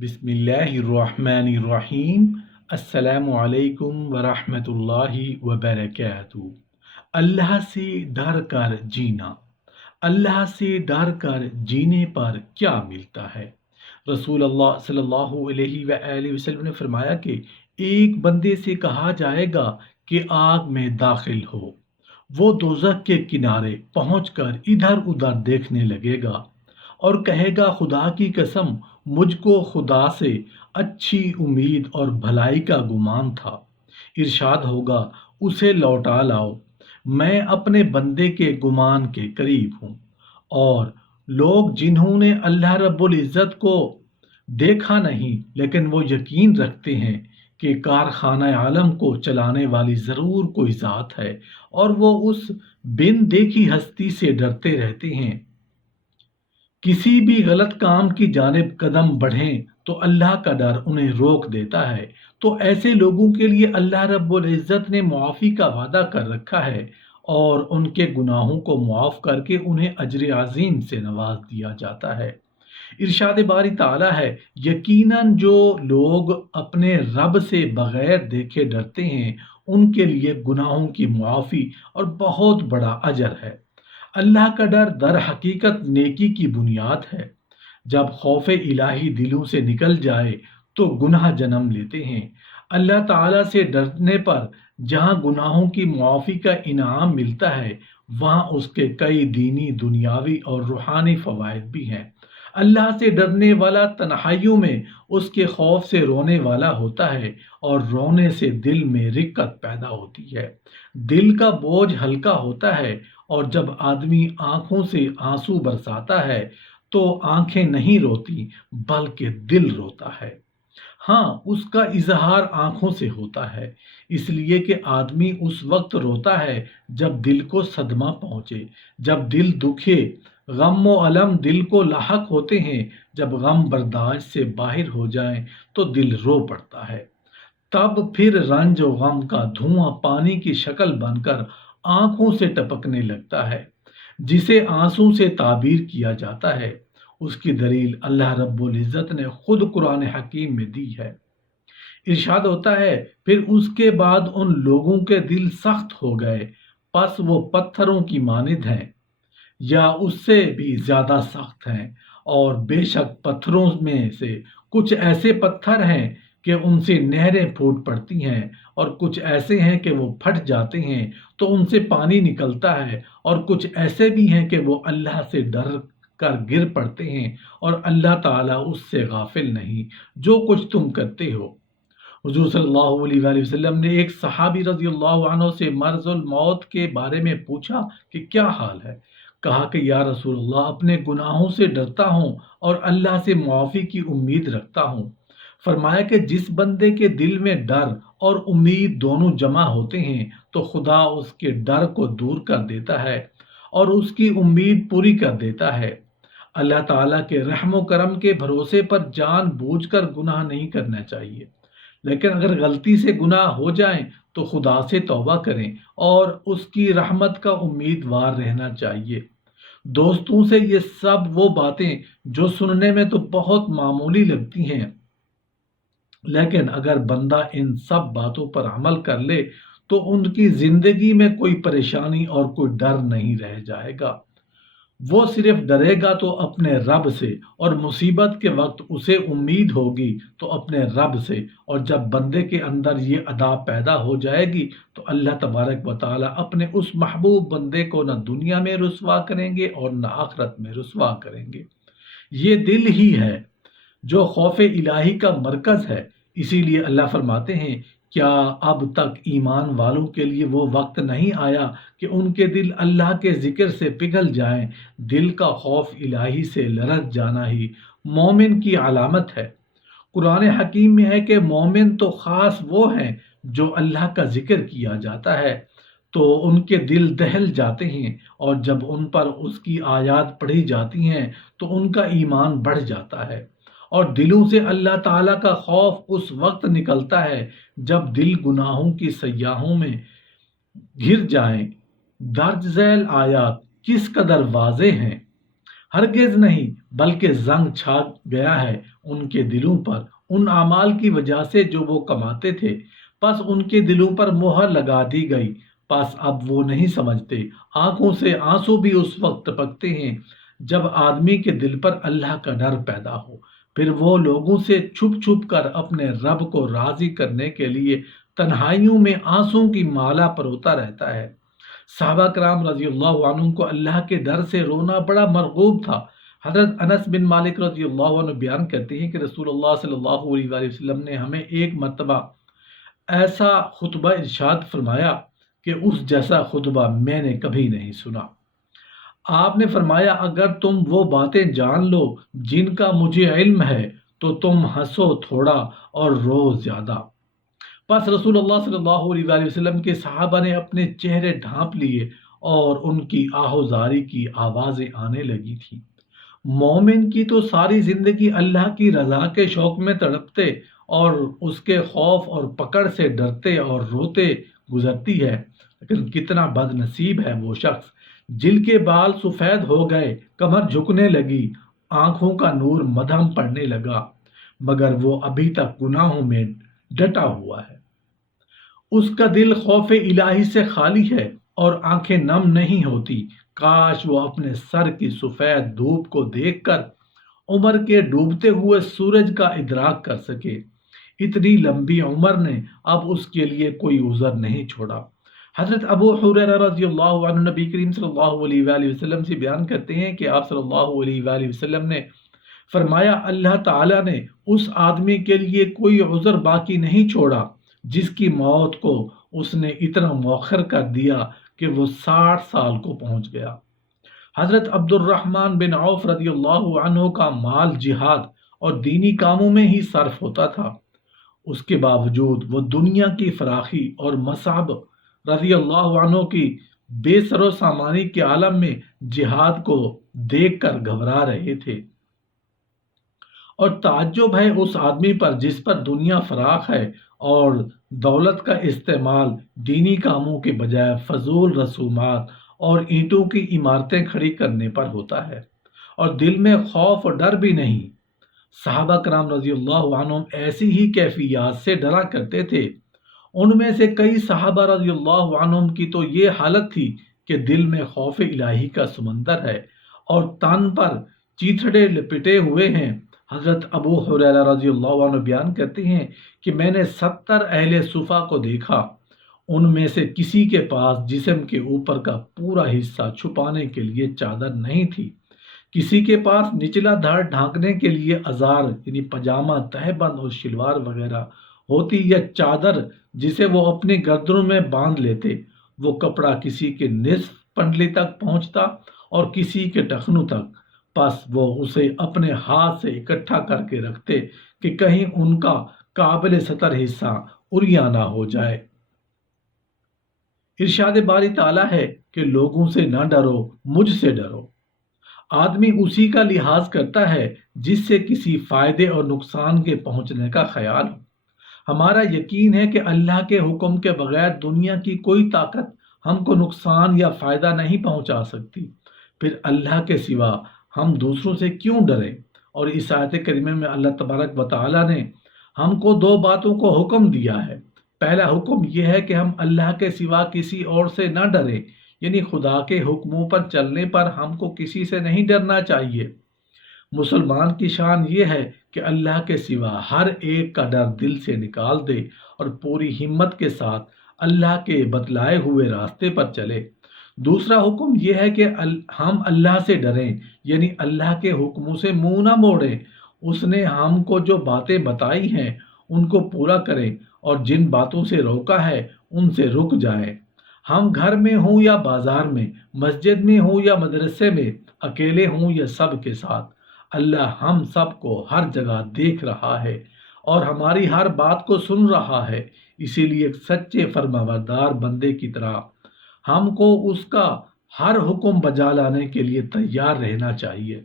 بسم اللہ الرحمن الرحیم۔ السلام علیکم ورحمۃ اللہ وبرکاتہ۔ اللہ سے ڈر کر جینا۔ اللہ سے ڈر کر جینے پر کیا ملتا ہے؟ رسول اللہ صلی اللہ علیہ وآلہ وسلم نے فرمایا کہ ایک بندے سے کہا جائے گا کہ آگ میں داخل ہو، وہ دوزخ کے کنارے پہنچ کر ادھر ادھر دیکھنے لگے گا اور کہے گا خدا کی قسم مجھ کو خدا سے اچھی امید اور بھلائی کا گمان تھا۔ ارشاد ہوگا اسے لوٹا لاؤ، میں اپنے بندے کے گمان کے قریب ہوں۔ اور لوگ جنہوں نے اللہ رب العزت کو دیکھا نہیں لیکن وہ یقین رکھتے ہیں کہ کارخانہ عالم کو چلانے والی ضرور کوئی ذات ہے اور وہ اس بن دیکھی ہستی سے ڈرتے رہتے ہیں، کسی بھی غلط کام کی جانب قدم بڑھیں تو اللہ کا ڈر انہیں روک دیتا ہے۔ تو ایسے لوگوں کے لیے اللہ رب العزت نے معافی کا وعدہ کر رکھا ہے اور ان کے گناہوں کو معاف کر کے انہیں اجر عظیم سے نواز دیا جاتا ہے۔ ارشاد باری تعالیٰ ہے، یقیناً جو لوگ اپنے رب سے بغیر دیکھے ڈرتے ہیں ان کے لیے گناہوں کی معافی اور بہت بڑا اجر ہے۔ اللہ کا ڈر در حقیقت نیکی کی بنیاد ہے۔ جب خوف الہی دلوں سے نکل جائے تو گناہ جنم لیتے ہیں۔ اللہ تعالیٰ سے ڈرنے پر جہاں گناہوں کی معافی کا انعام ملتا ہے وہاں اس کے کئی دینی، دنیاوی اور روحانی فوائد بھی ہیں۔ اللہ سے ڈرنے والا تنہائیوں میں اس کے خوف سے رونے والا ہوتا ہے اور رونے سے دل میں رقت پیدا ہوتی ہے، دل کا بوجھ ہلکا ہوتا ہے، اور جب آدمی آنکھوں سے آنسو برساتا ہے تو آنکھیں نہیں روتی بلکہ دل روتا ہے۔ ہاں، اس کا اظہار آنکھوں سے ہوتا ہے، اس لیے کہ آدمی اس وقت روتا ہے جب دل کو صدمہ پہنچے، جب دل دکھے۔ غم و الم دل کو لاحق ہوتے ہیں، جب غم برداشت سے باہر ہو جائیں تو دل رو پڑتا ہے۔ تب پھر رنج و غم کا دھواں پانی کی شکل بن کر آنکھوں سے ٹپکنے لگتا ہے، جسے آنسو سے تعبیر کیا جاتا ہے۔ اس کی دلیل اللہ رب العزت نے خود قرآن حکیم میں دی ہے۔ ارشاد ہوتا ہے، پھر اس کے بعد ان لوگوں کے دل سخت ہو گئے، پس وہ پتھروں کی مانند ہیں یا اس سے بھی زیادہ سخت ہیں، اور بے شک پتھروں میں سے کچھ ایسے پتھر ہیں کہ ان سے نہریں پھوٹ پڑتی ہیں، اور کچھ ایسے ہیں کہ وہ پھٹ جاتے ہیں تو ان سے پانی نکلتا ہے، اور کچھ ایسے بھی ہیں کہ وہ اللہ سے ڈر کر گر پڑتے ہیں اور اللہ تعالیٰ اس سے غافل نہیں جو کچھ تم کرتے ہو۔ حضور صلی اللہ علیہ وآلہ وسلم نے ایک صحابی رضی اللہ عنہ سے مرض الموت کے بارے میں پوچھا کہ کیا حال ہے؟ کہا کہ یا رسول اللہ، اپنے گناہوں سے ڈرتا ہوں اور اللہ سے معافی کی امید رکھتا ہوں۔ فرمایا کہ جس بندے کے دل میں ڈر اور امید دونوں جمع ہوتے ہیں تو خدا اس کے ڈر کو دور کر دیتا ہے اور اس کی امید پوری کر دیتا ہے۔ اللہ تعالیٰ کے رحم و کرم کے بھروسے پر جان بوجھ کر گناہ نہیں کرنا چاہیے، لیکن اگر غلطی سے گناہ ہو جائیں تو خدا سے توبہ کریں اور اس کی رحمت کا امیدوار رہنا چاہیے۔ دوستوں سے یہ سب وہ باتیں جو سننے میں تو بہت معمولی لگتی ہیں، لیکن اگر بندہ ان سب باتوں پر عمل کر لے تو ان کی زندگی میں کوئی پریشانی اور کوئی ڈر نہیں رہ جائے گا۔ وہ صرف ڈرے گا تو اپنے رب سے، اور مصیبت کے وقت اسے امید ہوگی تو اپنے رب سے، اور جب بندے کے اندر یہ ادا پیدا ہو جائے گی تو اللہ تبارک و تعالیٰ اپنے اس محبوب بندے کو نہ دنیا میں رسوا کریں گے اور نہ آخرت میں رسوا کریں گے۔ یہ دل ہی ہے جو خوف الہی کا مرکز ہے، اسی لیے اللہ فرماتے ہیں، کیا اب تک ایمان والوں کے لیے وہ وقت نہیں آیا کہ ان کے دل اللہ کے ذکر سے پگھل جائیں؟ دل کا خوف الہی سے لرز جانا ہی مومن کی علامت ہے۔ قرآن حکیم میں ہے کہ مومن تو خاص وہ ہیں جو اللہ کا ذکر کیا جاتا ہے تو ان کے دل دہل جاتے ہیں، اور جب ان پر اس کی آیات پڑھی جاتی ہیں تو ان کا ایمان بڑھ جاتا ہے، اور دلوں سے اللہ تعالیٰ کا خوف اس وقت نکلتا ہے جب دل گناہوں کی سیاحوں میں گر جائیں۔ درج ذیل آیات کس قدر واضح ہیں۔ ہرگز نہیں، بلکہ زنگ چھا گیا ہے ان کے دلوں پر ان اعمال کی وجہ سے جو وہ کماتے تھے، پس ان کے دلوں پر مہر لگا دی گئی، پس اب وہ نہیں سمجھتے۔ آنکھوں سے آنسو بھی اس وقت ٹپکتے ہیں جب آدمی کے دل پر اللہ کا ڈر پیدا ہو، پھر وہ لوگوں سے چھپ چھپ کر اپنے رب کو راضی کرنے کے لیے تنہائیوں میں آنسوں کی مالا پروتا رہتا ہے۔ صحابہ کرام رضی اللہ عنہ کو اللہ کے ڈر سے رونا بڑا مرغوب تھا۔ حضرت انس بن مالک رضی اللہ عنہ بیان کرتے ہیں کہ رسول اللہ صلی اللہ علیہ وآلہ وسلم نے ہمیں ایک مرتبہ ایسا خطبہ ارشاد فرمایا کہ اس جیسا خطبہ میں نے کبھی نہیں سنا۔ آپ نے فرمایا، اگر تم وہ باتیں جان لو جن کا مجھے علم ہے تو تم ہنسو تھوڑا اور رو زیادہ۔ پس رسول اللہ صلی اللہ علیہ وآلہ وسلم کے صحابہ نے اپنے چہرے ڈھانپ لیے اور ان کی آہوزاری کی آوازیں آنے لگی تھیں۔ مومن کی تو ساری زندگی اللہ کی رضا کے شوق میں تڑپتے اور اس کے خوف اور پکڑ سے ڈرتے اور روتے گزرتی ہے، لیکن کتنا بد نصیب ہے وہ شخص جن کے بال سفید ہو گئے، کمر جھکنے لگی، آنکھوں کا نور مدھم پڑنے لگا، مگر وہ ابھی تک گناہوں میں ڈٹا ہوا ہے۔ اس کا دل خوف الہی سے خالی ہے اور آنکھیں نم نہیں ہوتی۔ کاش وہ اپنے سر کی سفید دھوپ کو دیکھ کر عمر کے ڈوبتے ہوئے سورج کا ادراک کر سکے۔ اتنی لمبی عمر نے اب اس کے لیے کوئی عذر نہیں چھوڑا۔ حضرت ابو ہریرہ رضی اللہ عنہ نبی کریم صلی اللہ علیہ وآلہ وسلم سے بیان کرتے ہیں کہ آپ صلی اللہ علیہ وآلہ وسلم نے فرمایا، اللہ تعالیٰ نے اس آدمی کے لیے کوئی عذر باقی نہیں چھوڑا جس کی موت کو اس نے اتنا مؤخر کر دیا کہ وہ 60 سال کو پہنچ گیا۔ حضرت عبد الرحمن بن عوف رضی اللہ عنہ کا مال جہاد اور دینی کاموں میں ہی صرف ہوتا تھا، اس کے باوجود وہ دنیا کی فراخی اور مصعب رضی اللہ عنہ کی بے سر و سامانی کے عالم میں جہاد کو دیکھ کر گھبرا رہے تھے۔ اور تعجب ہے اس آدمی پر جس پر دنیا فراخ ہے اور دولت کا استعمال دینی کاموں کے بجائے فضول رسومات اور اینٹوں کی عمارتیں کھڑی کرنے پر ہوتا ہے، اور دل میں خوف اور ڈر بھی نہیں۔ صحابہ کرام رضی اللہ عنہم ایسی ہی کیفیات سے ڈرا کرتے تھے۔ ان میں سے کئی صحابہ رضی اللہ عنہم کی تو یہ حالت تھی کہ دل میں خوف الہی کا سمندر ہے اور تن پر چیتھڑے لپٹے ہوئے ہیں۔ حضرت ابو ہریرہ رضی اللہ عنہ بیان کرتے ہیں کہ میں نے 70 اہل صفا کو دیکھا، ان میں سے کسی کے پاس جسم کے اوپر کا پورا حصہ چھپانے کے لیے چادر نہیں تھی، کسی کے پاس نچلا دھڑ ڈھانکنے کے لیے ازار یعنی پاجامہ، تہبند اور شلوار وغیرہ ہوتی، یا چادر جسے وہ اپنے گردنوں میں باندھ لیتے۔ وہ کپڑا کسی کے نصف پنڈلی تک پہنچتا اور کسی کے ٹخنوں تک، پس وہ اسے اپنے ہاتھ سے اکٹھا کر کے رکھتے کہ کہیں ان کا قابل سطر حصہ عریاں نہ ہو جائے۔ ارشاد باری تعالیٰ ہے کہ لوگوں سے نہ ڈرو، مجھ سے ڈرو۔ آدمی اسی کا لحاظ کرتا ہے جس سے کسی فائدے اور نقصان کے پہنچنے کا خیال ہو۔ ہمارا یقین ہے کہ اللہ کے حکم کے بغیر دنیا کی کوئی طاقت ہم کو نقصان یا فائدہ نہیں پہنچا سکتی، پھر اللہ کے سوا ہم دوسروں سے کیوں ڈریں؟ اور اس آیت کریمہ میں اللہ تبارک و تعالیٰ نے ہم کو 2 باتوں کو حکم دیا ہے۔ پہلا حکم یہ ہے کہ ہم اللہ کے سوا کسی اور سے نہ ڈریں، یعنی خدا کے حکموں پر چلنے پر ہم کو کسی سے نہیں ڈرنا چاہیے۔ مسلمان کی شان یہ ہے کہ اللہ کے سوا ہر ایک کا ڈر دل سے نکال دے اور پوری ہمت کے ساتھ اللہ کے بتلائے ہوئے راستے پر چلے۔ دوسرا حکم یہ ہے کہ ہم اللہ سے ڈریں، یعنی اللہ کے حکموں سے منہ نہ موڑیں، اس نے ہم کو جو باتیں بتائی ہیں ان کو پورا کریں اور جن باتوں سے روکا ہے ان سے رک جائیں۔ ہم گھر میں ہوں یا بازار میں، مسجد میں ہوں یا مدرسے میں، اکیلے ہوں یا سب کے ساتھ، اللہ ہم سب کو ہر جگہ دیکھ رہا ہے اور ہماری ہر بات کو سن رہا ہے۔ اسی لیے ایک سچے فرمانبردار بندے کی طرح ہم کو اس کا ہر حکم بجا لانے کے لیے تیار رہنا چاہیے۔